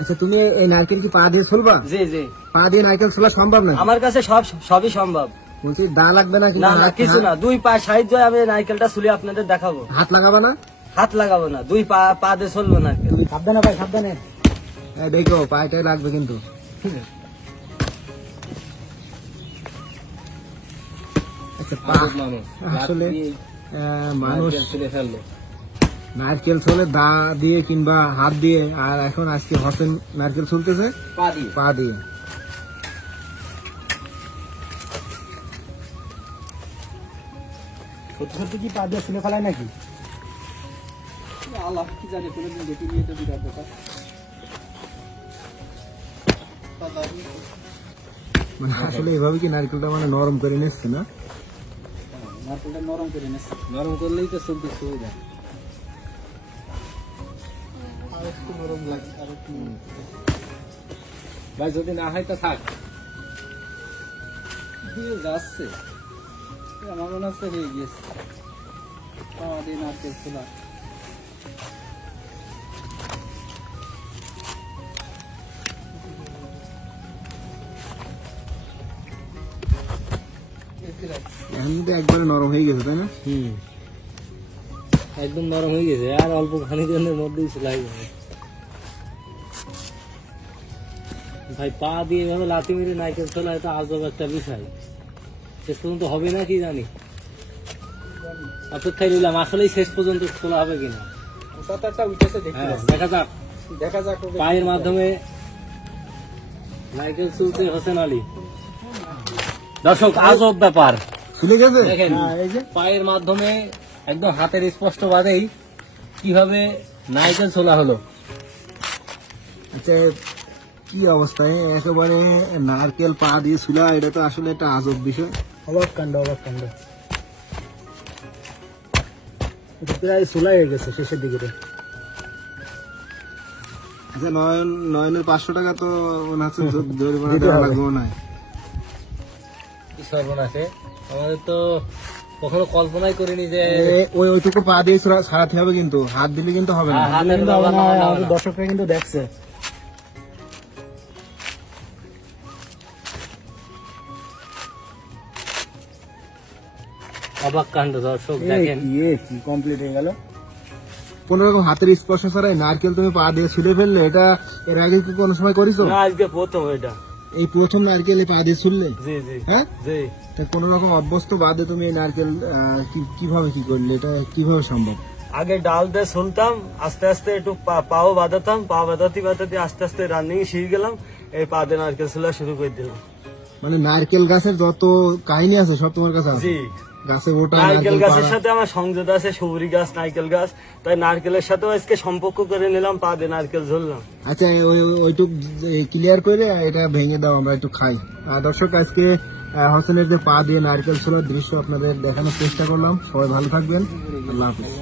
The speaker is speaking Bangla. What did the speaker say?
আচ্ছা, তুমি এই নারকেল কি পা দিয়ে ছুলবা? জি জি, পা দিয়ে নারকেল ছোলা সম্ভব না? আমার কাছে সবই সম্ভব। বলছি দা লাগবে না? না কিছু না, 2 পা সাহায্যে আমি নারকেলটা ছুলে আপনাদের দেখাবো। হাত লাগাবা না? হাত লাগাবো না, 2 পা দিয়ে চলবো নারকেল। সাবধানে ভাই, সাবধানে। দেখো পাটাই লাগবে কিন্তু। আচ্ছা, আসলে মানুষ নারকেল ছলে দা দিয়ে কিংবা হাত দিয়ে, আর এখন আজকে হোসেন নারকেল ছুলতেছে পা দিয়ে। সত্যি সত্যি কি পা দিয়ে ছুলে ফেলায় নাকি? আল্লাহ কি জানে, কোনোদিন দেখি নিয়ে তো বিরাট ব্যাপার। মানে আসলে এভাবে কি নারকেলটা মানে নরম করে নিচ্ছে না? নারকেলটা নরম করে নিচ্ছে, নরম করলেই তো চলতে সুবিধা। একটু নরম লাগে, আর একটু ভাই যদি না হয় তো থাক। যাচ্ছে আমার মনে হচ্ছে হয়ে গিয়েছে আমাদের নারকেল ছোলা। এখন তো একবারে নরম হয়ে গেছে, তাই না? একদম নরম হয়ে গেছে, আর অল্প খানিকের মধ্যেই সেলাই যাবে। ভাই পা দিয়ে এভাবে লাথি মেরে নারকেল ছোলা, এটা আজব একটা বিষয়। শেষ পর্যন্ত হবে না কি জানি, অপেক্ষায় রইলাম আসলেই শেষ পর্যন্ত ছোলা হবে কিনা। দেখা যাক পায়ের মাধ্যমে নারকেল চুলছে হোসেন আলী। দর্শক আজব ব্যাপার, ছুলে গেছে দেখেন পায়ের মাধ্যমে একদম হাতের স্পষ্ট বাদেই কিভাবে নারকেল ছোলা হলো। আচ্ছা, কি অবস্থায় একেবারে নারকেল পা দিয়ে ছুলা, এটা তো আসলে একটা আজব বিষয়। অবাক কাণ্ড, অবাক কাণ্ড। প্রায় ছুলা হয়ে গেছে শেষের দিকে। আচ্ছা, নয়নের 500 টাকা তো মনে হচ্ছে জরিমানা দেওয়া লাগবে না? কি সর্বনাশে, আমাদের তো কখনো কল্পনাই করিনি যে ওইটুকু পা দিয়ে ছাড়াতে হবে, কিন্তু হাত দিলে কিন্তু হবে না। দর্শকরা কিন্তু দেখছে। অবাক কাণ্ড দর্শক, দেখেন কি কমপ্লিট হয়ে গেল। কোন রকম হাতের স্পর্শ ছাড়াই নারকেল তুমি পা দিয়ে ছুলে ফেললে, এটা এর আগে কি কোনো সময় করিছো? না, আজকে প্রথম। এটা এই প্রথম নারকেল পা দিয়ে ছুললে? জি জি, হ্যাঁ জি। কোন রকম অভ্যস্ত বাদে তুমি এই নারকেল কিভাবে কি করলে, এটা কিভাবে সম্ভব? আগে ডাল দিয়ে শুনতাম, আস্তে আস্তে একটু পাও বাঁধাতাম, পা বাঁধাতে আস্তে আস্তে রানিং শিখে গেলাম, এই পা দিয়ে নারকেল ছোলা শুরু করে দিলাম। মানে নারকেল গাছের যত কাহিনী আছে সব তোমার কাছে আছে? জি, গাছে ওঠা নারকেল গাছের সাথে আমার সংযোগ আছে, সবরি গাছ, নারকেল গাছ, তাই নারকেলের সাথে আজকে সম্পর্ক করে নিলাম, পা দিয়ে নারকেল ঝুললাম। আচ্ছা, ওইটুক ক্লিয়ার করে এটা ভেঙে দাও, আমরা একটু খাই। দর্শক, আজকে হোসেনের যে পা দিয়ে নারকেল ছোলার দৃশ্য আপনাদের দেখানোর চেষ্টা করলাম। সবাই ভালো থাকবেন, আল্লাহ হাফিজ।